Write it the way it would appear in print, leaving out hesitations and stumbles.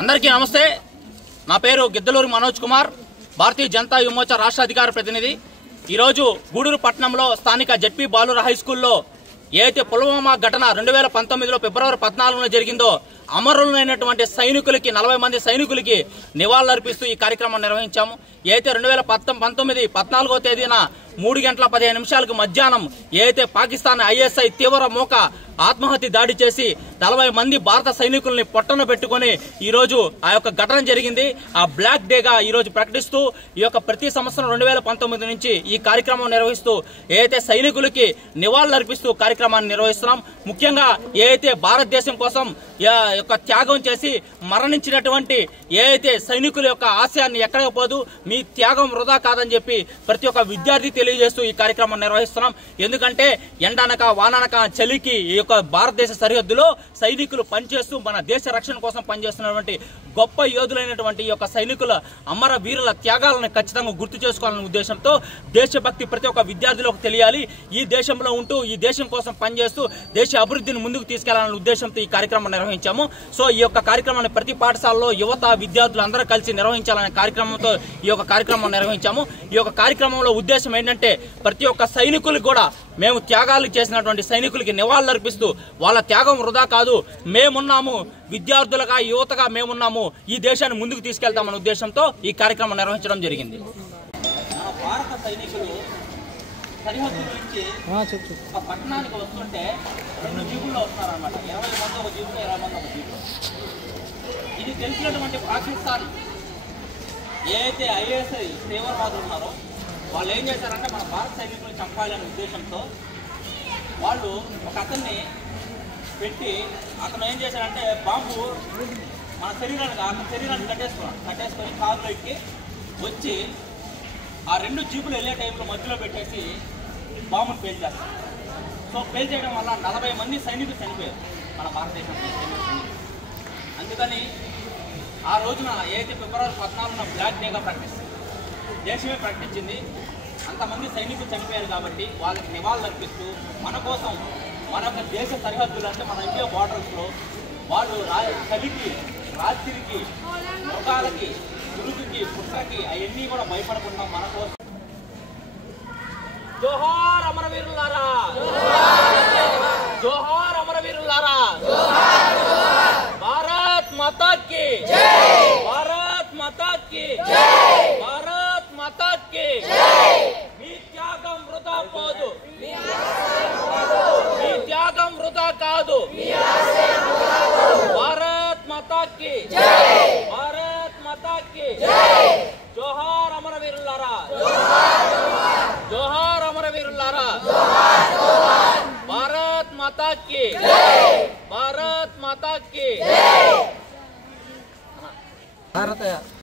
అందరికీ నమస్తే। నా పేరు గిద్దలూరి మనోజ్ కుమార్, భారతీయ జనతా యువమోర్చా రాష్ట్ర అధికార ప్రతినిధి। ఈ రోజు గూడూరు పట్టణంలో స్థానిక జెడ్పీ బాలుర హై స్కూల్లో ఏదైతే పుల్వామా ఘటన 2019లో ఫిబ్రవరి 14న జరిగిందో అమరులైనటువంటి సైనికులకి 40 మంది సైనికులకి నివాళులర్పిస్తూ ఈ కార్యక్రమం నిర్వహించాము। ఏదైతే 2019 14వ తేదీన 3:15 మధ్యాహ్నం ఏదైతే పాకిస్తాన్ ఐఎస్ఐ తీవ్ర మూక ఆత్మహత్య దాడి చేసి 40 మంది భారత సైనికుల్ని పొట్టన పెట్టుకుని ఈ రోజు ఆ యొక్క ఘటన జరిగింది। ఆ బ్లాక్ డేగా ఈ రోజు ప్రకటిస్తూ ఈ యొక్క ప్రతి సంవత్సరం 2019 నుంచి ఈ కార్యక్రమం నిర్వహిస్తూ ఏదైతే సైనికులకి నివాళులర్పిస్తూ కార్యక్రమాన్ని నిర్వహిస్తున్నాం। ముఖ్యంగా ఏదైతే భారతదేశం కోసం యొక్క త్యాగం చేసి మరణించినటువంటి ఏదైతే సైనికుల యొక్క ఆశయాన్ని ఎక్కడికి పోదు, మీ త్యాగం వృధా కాదని చెప్పి ప్రతి ఒక్క విద్యార్థి తెలియజేస్తూ ఈ కార్యక్రమం నిర్వహిస్తున్నాం। ఎందుకంటే ఎండనక వాననక చలికి ఈ యొక్క భారతదేశ సరిహద్దులో సైనికులు పనిచేస్తూ మన దేశ రక్షణ కోసం పనిచేస్తున్నటువంటి గొప్ప యోధులైనటువంటి ఈ యొక్క సైనికుల అమర వీరుల త్యాగాలను ఖచ్చితంగా గుర్తు చేసుకోవాలనే ఉద్దేశంతో దేశభక్తి ప్రతి ఒక్క విద్యార్థిలోకి తెలియాలి, ఈ దేశంలో ఉంటూ ఈ దేశం కోసం పనిచేస్తూ దేశ అభివృద్ధిని ముందుకు తీసుకెళ్లాలనే ఉద్దేశంతో ఈ కార్యక్రమం నిర్వహించాము। సో ఈ యొక్క కార్యక్రమాన్ని ప్రతి పాఠశాలలో యువత విద్యార్థులు అందరూ కలిసి నిర్వహించాలనే కార్యక్రమంతో ఈ యొక్క కార్యక్రమం నిర్వహించాము। ఈ యొక్క కార్యక్రమంలో ఉద్దేశం ఏంటంటే ప్రతి ఒక్క సైనికులకు కూడా మేము త్యాగాలు చేసినటువంటి సైనికులకి నివాళులర్పిస్తూ వాళ్ళ త్యాగం వృధా కాదు, మేమున్నాము, విద్యార్థులుగా యువతగా మేమున్నాము, ఈ దేశాన్ని ముందుకు తీసుకెళ్తామనే ఉద్దేశంతో ఈ కార్యక్రమం నిర్వహించడం జరిగింది। భారత సైనికులు సరిహద్దు నుంచి ఒక పట్టణానికి వస్తుంటే 2 జీపుల్లో వస్తున్నారన్నమాట। 20 మంది ఒక జీపులో, 20 మంది ఒక జీపులో। ఇది తెలిసినటువంటి పాకిస్తాన్ ఏదైతే ఐఎస్ఐ తీవ్రవాదులు ఉన్నారో వాళ్ళు ఏం చేశారంటే మన భారత సైనికులను చంపాలనే ఉద్దేశంతో వాళ్ళు ఒక అతన్ని పెట్టి అతను ఏం చేశారంటే బాంబు మన శరీరాన్ని కట్టేసుకొని కారులో ఎక్కి వచ్చి ఆ 2 జీపులు వెళ్ళే టైంలో మధ్యలో పెట్టేసి బాంబును పేల్చేస్తారు। సో పేల్చేయడం వల్ల 40 మంది సైనికులు చనిపోయారు మన భారతదేశంలో। అందుకని ఆ రోజున ఏదైతే ఫిబ్రవరి 14న బ్లాక్ డేగా ప్రకటిస్తుంది, దేశమే ప్రకటించింది। అంతమంది సైనికులు చనిపోయారు కాబట్టి వాళ్ళకి నివాళులర్పిస్తూ మన కోసం మన యొక్క దేశ సరిహద్దులు అంటే మన ఇండియా బార్డర్స్లో వాళ్ళు చలికి, రాత్రికి, మృగాలకి, పురుగుకి, పుట్రకి అవన్నీ కూడా భయపడకుండా మన కోసం జోహార్ అమరవీరులారా, జోహార్ అమరవీరులారా, భారత్ మాతా కీ జై, భారత్ మాతా కీ జై, భారత్ మాతా కీ జై। మీ త్యాగం వృధా పోదు, మీ త్యాగం వృధా కాదు, భారత్ మాతా కీ జై, భారత్ మాతా కీ జై। జోహార్ అమరవీరులారా, జోహార్ అమరవీరులారా, భారత్ మాతా కీ జై, భారత్ మాతా కీ జై।